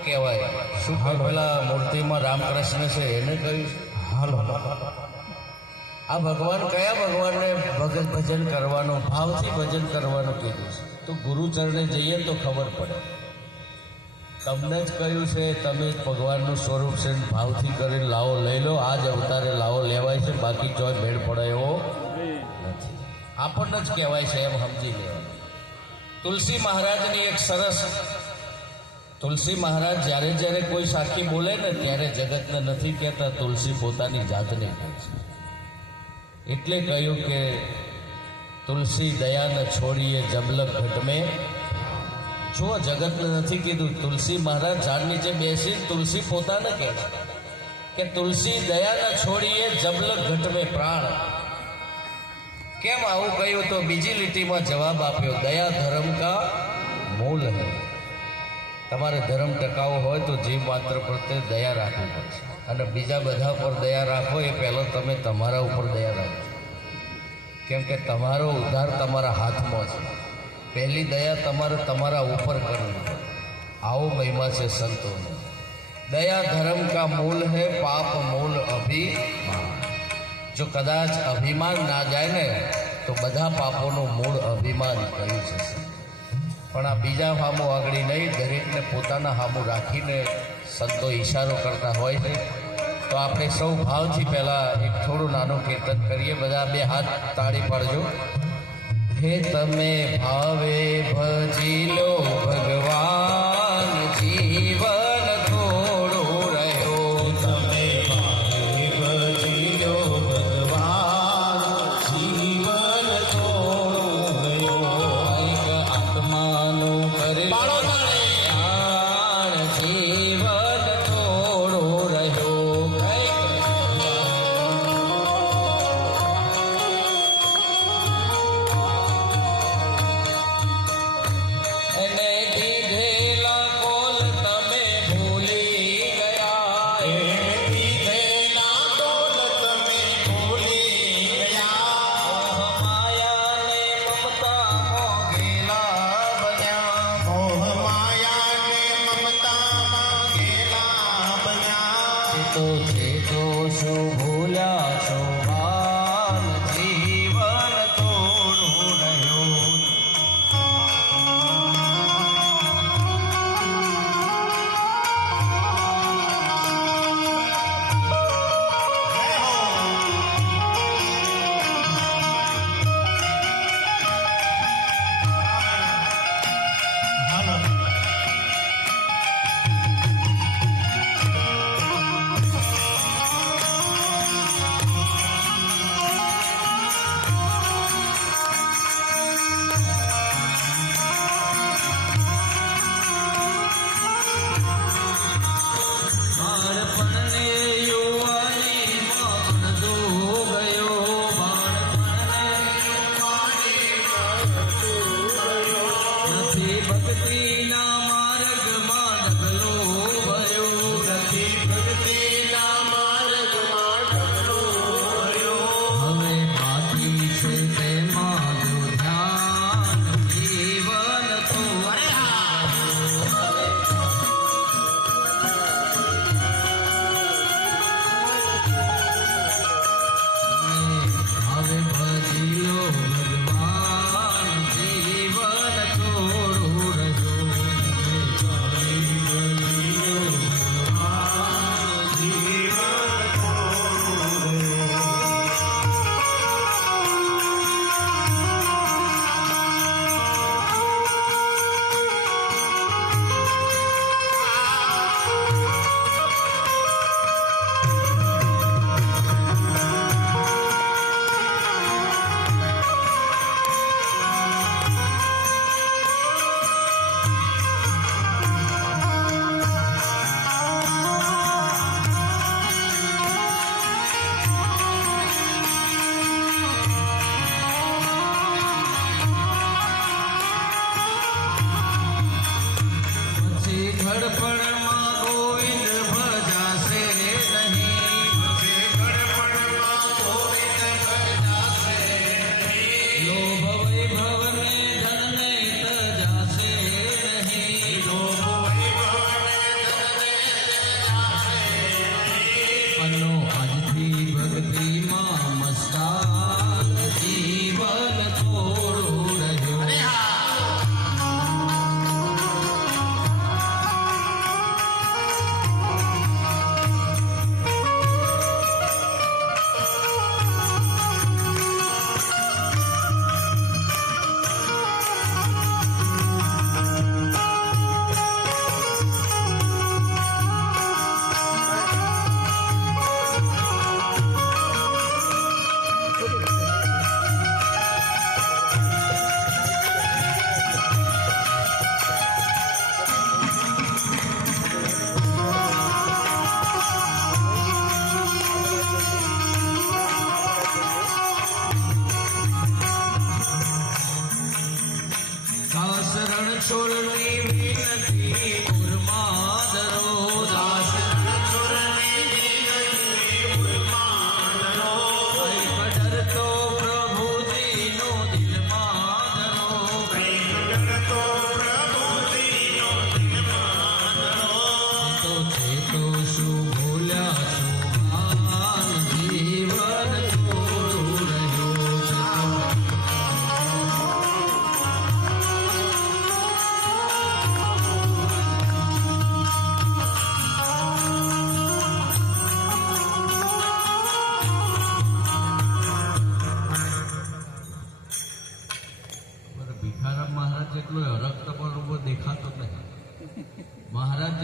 કહેવાય શું પેલા મૂર્તિમાં રામકૃષ્ણ છે એને કહ્યું હાલો આ ભગવાન કયા ભગવાનને ભગત ભજન કરવાનું ભાવથી ભજન કરવાનું કીધું છે તો ગુરુચરણે જઈએ તો ખબર પડે તમને જ કહ્યું છે તમે ભગવાનનું સ્વરૂપ છે ભાવથી કરીને લાવો લઈ લો આ જ અવતારે લાવો લેવાય છે બાકી ચોય ભેળ પડે એવો નથી આપણને જ કહેવાય છે એમ સમજી લેવાનું તુલસી મહારાજની એક સરસ તુલસી મહારાજ જ્યારે જ્યારે કોઈ સાખી બોલે ને ત્યારે જગતને નથી કહેતા તુલસી પોતાની જાતને કહે છે એટલે કહ્યું કે તુલસી દયા ન છોડીએ જબલક ઘટ મેં જો જગતને નથી કીધું તુલસી મહારાજ ઝાડ નીચે બેસી તુલસી પોતાને કહે છે કે તુલસી દયા ન છોડીએ જબલક ઘટ મેં પ્રાણ કેમ આવું કહ્યું તો બીજી લીટીમાં જવાબ આપ્યો દયા ધર્મ કા મૂળ હૈ તમારે ધર્મ ટકાવવો હોય તો જીવ માત્ર પ્રત્યે દયા રાખવી પડશે અને બીજા બધા પર દયા રાખો એ પહેલાં તમે તમારા ઉપર દયા રાખો કેમ કે તમારો ઉદ્ધાર તમારા હાથમાં છે પહેલી દયા તમારે તમારા ઉપર કરવી આવો મહિમા છે સંતોનો દયા ધર્મ કા મૂળ હૈ પાપ મૂળ અભિમાન જો કદાચ અભિમાન ના જાય ને તો બધા પાપોનું મૂળ અભિમાન કહ્યું છે પણ આ બીજા હામું આગળ નહીં દરેકને પોતાના હામું રાખીને સંતો ઈશારો કરતા હોય છે તો આપણે સૌ ભાવથી પહેલાં એક થોડું નાનું કીર્તન કરીએ બધા બે હાથ તાળી પાડજો હે તમે ભાવે ભજી લો ભગવાન જીવન થોડું રહ્યો તમે ભાવે ભજી લો ભગવાન જીવન થોડું રહ્યો આત્માનું કરે જીવન થોડું રહ્યો એને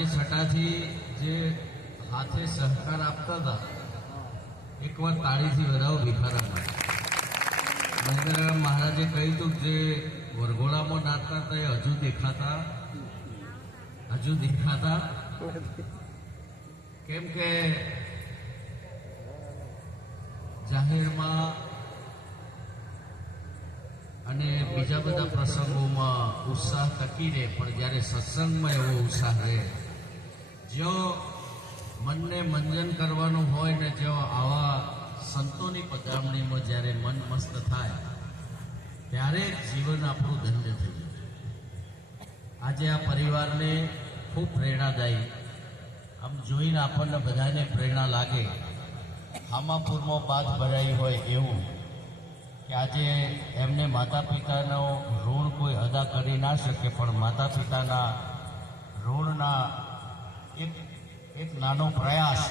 મહારાજે છટાથી જે હાથે સહકાર આપતા હતા, એકવાર તાળીથી વધાવો ભિખારામાં. મહેન્દ્રરામ મહારાજે કહ્યું હતું જે વરઘોડામાં નાચતા હતા એ હજુ દેખાતા કેમ કે જાહેરમાં અને બીજા બધા પ્રસંગોમાં ઉત્સાહ ટકી રહે, પણ જ્યારે સત્સંગમાં એવો ઉત્સાહ રહે, જો મનને મંજન કરવાનું હોય ને જો આવા સંતોની પધરામણીમાં જ્યારે મન મસ્ત થાય ત્યારે જીવન આપણું ધન્ય થઈ જાય. આજે આ પરિવારને ખૂબ પ્રેરણાદાયી, આમ જોઈને આપણને બધાને પ્રેરણા લાગે. હામાપુરમાં બાદ ભરાઈ હોય એવું કે આજે એમને માતા પિતાનો ઋણ કોઈ અદા કરી ના શકે, પણ માતા પિતાના ઋણના એક નાનો પ્રયાસ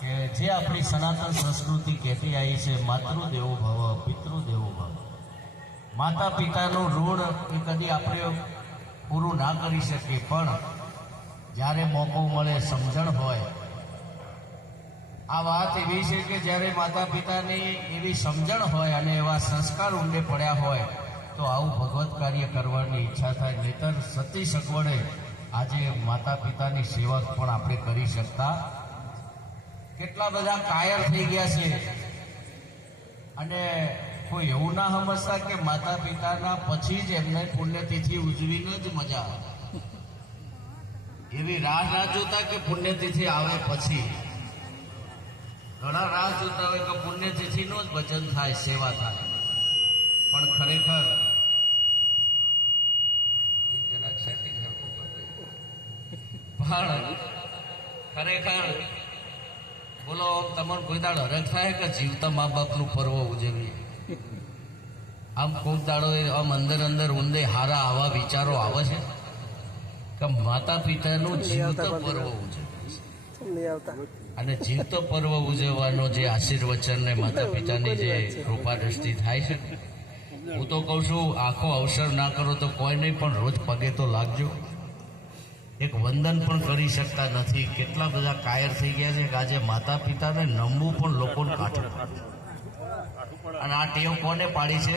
કે જે આપણી સનાતન સંસ્કૃતિ કહેતી આવી છે, માતૃદેવો ભવ પિતૃદેવો ભવ. માતા પિતાનું ઋણ એ કદી આપણે પૂરું ના કરી શકીએ, પણ જ્યારે મોકો મળે, સમજણ હોય. આ વાત એવી છે કે જ્યારે માતા પિતાની એવી સમજણ હોય અને એવા સંસ્કાર ઊંડે પડ્યા હોય તો આવું ભગવત કાર્ય કરવાની ઈચ્છા થાય. નહીતર સતી સગવડે આજે માતા પિતાની સેવા પણ આપણે કરી શકતા. કેટલા બધા કાયર થઈ ગયા છે અને કોઈ એવું ના સમજતા કે માતા પિતાના પછી જ એમને પુણ્યતિથિ ઉજવીને જ મજા આવે. એવી રાહ ના જોતા કે પુણ્યતિથિ આવે પછી. ઘણા રાહ જોતા હોય કે પુણ્યતિથિનો જ ભજન થાય, સેવા થાય, પણ ખરેખર બોલો, તમારે કોઈ દાડો હરખ થાય કે જીવતા મા બાપનું પર્વ ઉજવીએ? આમ કોઈ દાડો આમ અંદર ઊંડે હારા આવા વિચારો આવે છે કે માતા પિતાનું જીવતો પર્વ ઉજવે. અને જીવતો પર્વ ઉજવવાનો જે આશીર્વચન ને માતા પિતાની જે કૃપા દ્રષ્ટિ થાય છે, હું તો કહું છું આખો અવસર ના કરો તો કોઈ નહીં, પણ રોજ પગે તો લાગજો. એક વંદન પણ કરી શકતા નથી. કેટલા બધા કાયર થઈ ગયા છે કે આજે માતા પિતાને નમવું પણ લોકોને કાઠું. અને આ ટેવ કોને પાડી છે?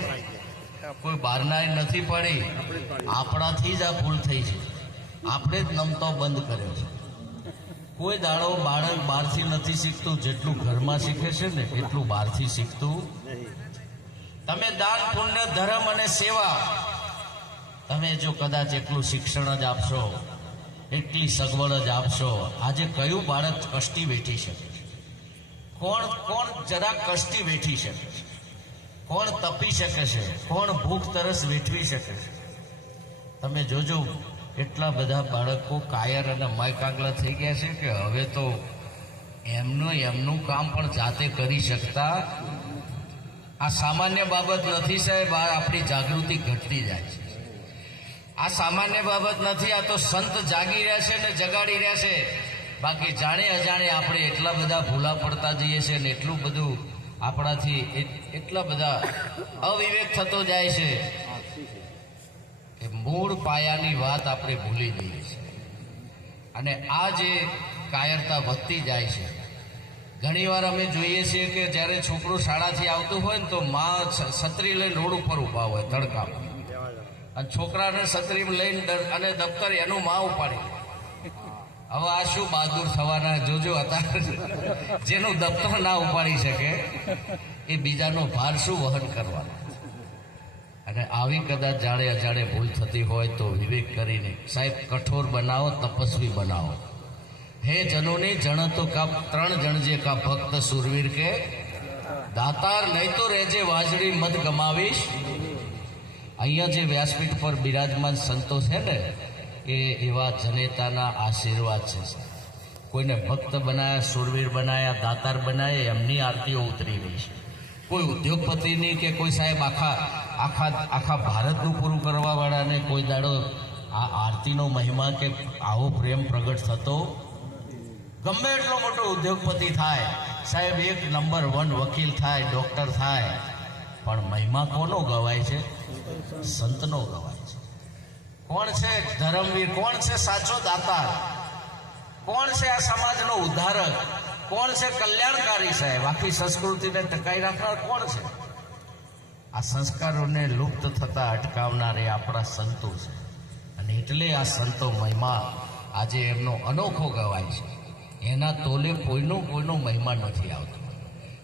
કોઈ બહારના નથી પાડી, આપણાથી જ આ ભૂલ થઈ છે. આપણે જ નમતો બંધ કર્યો છે. કોઈ દાડો બાળક બહારથી નથી શીખતું, જેટલું ઘરમાં શીખે છે ને એટલું બહારથી શીખતું. તમે દાન, પુણ્ય, ધર્મ અને સેવા, તમે જો કદાચ એટલું શિક્ષણ જ આપશો, એટલી સગવડ જ આપશો, આજે કયું બાળક કષ્ટી વેઠી શકે? કોણ જરા કષ્ટી વેઠી શકે? કોણ તપી શકે છે? કોણ ભૂખ તરસ વેઠવી શકે છે? તમે જોજો એટલા બધા બાળકો કાયર અને માયકાગલા થઈ ગયા છે કે હવે તો એમનું કામ પણ જાતે કરી શકતા. આ સામાન્ય બાબત નથી સાહેબ, આ આપણી જાગૃતિ ઘટતી જાય છે. આ સામાન્ય બાબત નથી, આ તો સંત જાગી રહ્યા છે ને જગાડી રહ્યા છે. બાકી જાણે અજાણે આપણે એટલા બધા ભૂલા પડતા જઈએ છીએ ને એટલું બધું આપણાથી એટલા બધા અવિવેક થતો જાય છે કે મૂળ પાયાની વાત આપણે ભૂલી જઈએ છીએ. અને આ જે કાયરતા વધતી જાય છે, ઘણીવાર અમે જોઈએ છીએ કે જ્યારે છોકરું શાળાથી આવતું હોય ને તો માં છત્રી લઈને રોડ ઉપર ઊભા હોય તડકામાં, અને છોકરાને છત્રી લઈને અને દફતર એનું માં ઉપાડી. હવે આ શું બહાદુર થવાના? જોજો અત્યારે જેનું દફતર ના ઉપાડી શકે એ બીજાનો ભાર શું વહન કરવાનો? અને આવી કદાચ જાણે અજાણે ભૂલ થતી હોય તો વિવેક કરીને સાહેબ કઠોર બનાવો, તપસ્વી બનાવો. હે જનોની જણ તો કા ત્રણ જણ જે કા ભક્ત સુરવીર કે દાતાર, નહીં તો રહેજે વાજડી મત ગમાવીશ. અહીંયા જે વ્યાસપીઠ પર બિરાજમાન સંતો છે ને એ એવા જનેતાના આશીર્વાદ છે. કોઈને ભક્ત બનાયા, સુરવીર બનાયા, દાતાર બનાયા, એમની આરતીઓ ઉતરી રહી છે. કોઈ ઉદ્યોગપતિની કે કોઈ સાહેબ આખા ભારતનું પૂરું કરવા વાળાને કોઈ દાડો આ આરતીનો મહિમા કે આવો પ્રેમ પ્રગટ થતો. ગમે એટલો મોટો ઉદ્યોગપતિ થાય સાહેબ, 1 નંબર 1 વકીલ થાય, ડોક્ટર થાય, પણ મહિમા કોનો ગવાય છે? સંતનો ગવાય છે. કોણ છે ધર્મવીર? કોણ છે સાચો દાતાર? કોણ છે આ સમાજનો ઉદ્ધારક, કોણ છે કલ્યાણકારી સાહેબ, આખી સંસ્કૃતિને ટકાઈ રાખનાર કોણ છે? આ સંસ્કારોને લુપ્ત થતા અટકાવનાર એ આપણા સંતો છે. અને એટલે આ સંતો મહિમા આજે એમનો અનોખો ગવાય છે. એના તોલે કોઈનો મહિમા નથી આવતો.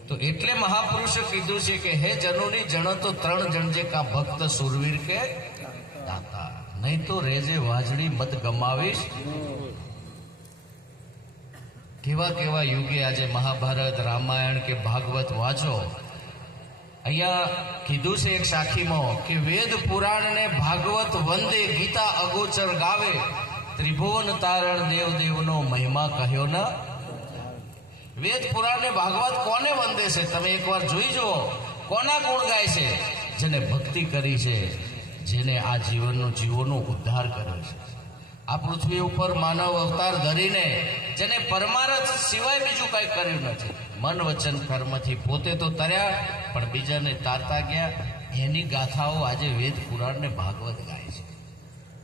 તો એટલે મહાપુરુષે કીધું છે કે હે જનુની જણ તો 3 જણ જે કા ભક્ત સુરવીર કે દાતા, નહીં તો રેજે વાજડી મત ગમાવીશ. કેવા કેવા યુગે આજે મહાભારત, રામાયણ કે ભાગવત વાંચો. અહીંયા કીધું છે એક સાખીમાં કે વેદ પુરાણ ને ભાગવત વંદે, ગીતા અગોચર ગાવે, ત્રિભુવન તારણ દેવ દેવનો મહિમા કહ્યો ન. વેદ પુરાણ ને ભાગવત કોને વંદે છે? તમે એકવાર જોઈ જુઓ, કોના ગુણ ગાય છે? જેને ભક્તિ કરી છે, જેને આ જીવોનો ઉદ્ધાર કર્યો છે. આ પૃથ્વી ઉપર માનવ અવતાર ધરીને જેને પરમાર્થ સિવાય બીજું કંઈ કર્યું નથી. મન વચન કર્મથી પોતે તો તર્યા પણ બીજાને તારતા ગયા. એની ગાથાઓ આજે વેદ પુરાણ ને ભાગવત ગાય છે.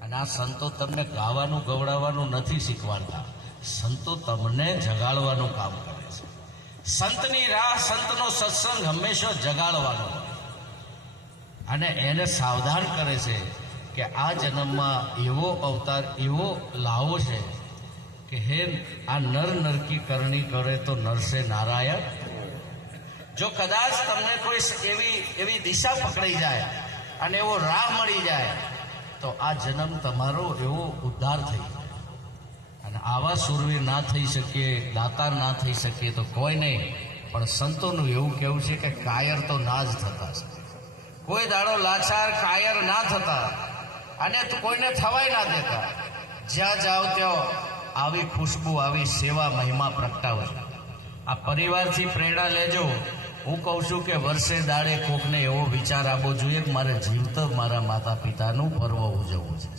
અને આ સંતો તમને ગાવાનું ગવડાવવાનું નથી શીખવાડતા, સંતો તમને જગાડવાનું કામ કરે છે. સંતની રાહ, સંતનો સત્સંગ હંમેશા જગાડવાનો અને એને સાવધાન કરે છે કે આ જન્મમાં એવો અવતાર, એવો લાવો છે કે હે આ નર નરકી કરણી કરે તો નરસે નારાયણ. જો કદાચ તમને કોઈ એવી દિશા પકડાઈ જાય અને એવો રાહ મળી જાય તો આ જન્મ તમારો એવો ઉદ્ધાર થઈ જાય. અને આવા સુરવીર ના થઈ શકીએ, દાતાર ના થઈ શકીએ તો કોઈ નહીં. પણ સંતોનું એવું કહેવું છે કે કાયર તો ના જ થતા છે. કોઈ દાડો લાચાર કાયર ના થતા અને કોઈને થવાય ના દેતા. જ્યાં જાઓ ત્યાં આવી ખુશ્બુ, આવી સેવા મહિમા પ્રગટાવો. આ પરિવારથી પ્રેરણા લેજો. હું કહું છું કે વર્ષે દાડે કોકને એવો વિચાર આવવો જોઈએ કે મારે જીવતો મારા માતા પિતાનું પર્વ ઉજવવું છે.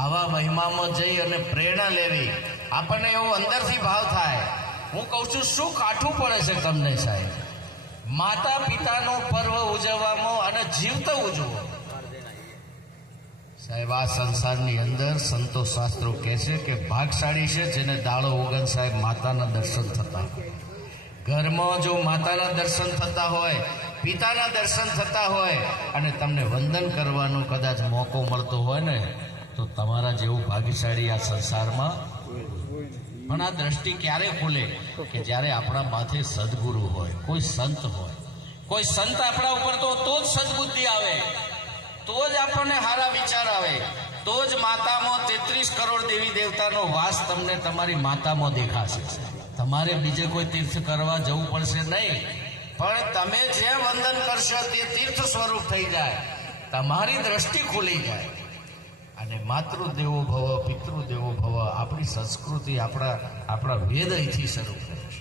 આવા મહિમામાં જઈ અને પ્રેરણા લેવી, આપણને એવો અંદરથી ભાવ થાય. હું કહું છું શું કાઠું પડે છે તમને સાહેબ, માતા પિતાનો પર્વ ઉજવવામાં અને જીવતો ઉજવો. સાહેબ આ સંસારની અંદર સંતો શાસ્ત્રો કહે છે કે ભાગશાળી છે જેને દાડો ઓગન સાહેબ માતાના દર્શન થતા. ઘરમાં જો માતાના દર્શન થતા હોય, પિતાના દર્શન થતા હોય અને તમને વંદન કરવાનો કદાચ મોકો મળતો હોય ને તો તમારા જેવું ભાગ્યશાળી આ સંસારમાં. પણ આ દ્રષ્ટિ ક્યારે ખુલે કે જ્યારે આપણા માથે સદગુરુ હોય, કોઈ સંત હોય. કોઈ સંત આપણા ઉપર તો જ સદબુદ્ધિ આવે, તો જ આપણને સારા વિચાર આવે, તો જ માતામાં 33 કરોડ દેવી દેવતાનો વાસ તમને તમારી માતામાં દેખાશે. તમારે બીજે કોઈ તીર્થ કરવા જવું પડશે નહીં, પણ તમે જે વંદન કરશો તે તીર્થ સ્વરૂપ થઈ જાય, તમારી દ્રષ્ટિ ખુલી જાય. અને માતૃદેવો ભવ, પિતૃદેવો ભવ આપણી સંસ્કૃતિ, આપણા વેદ અહીંથી શરૂ કરે છે.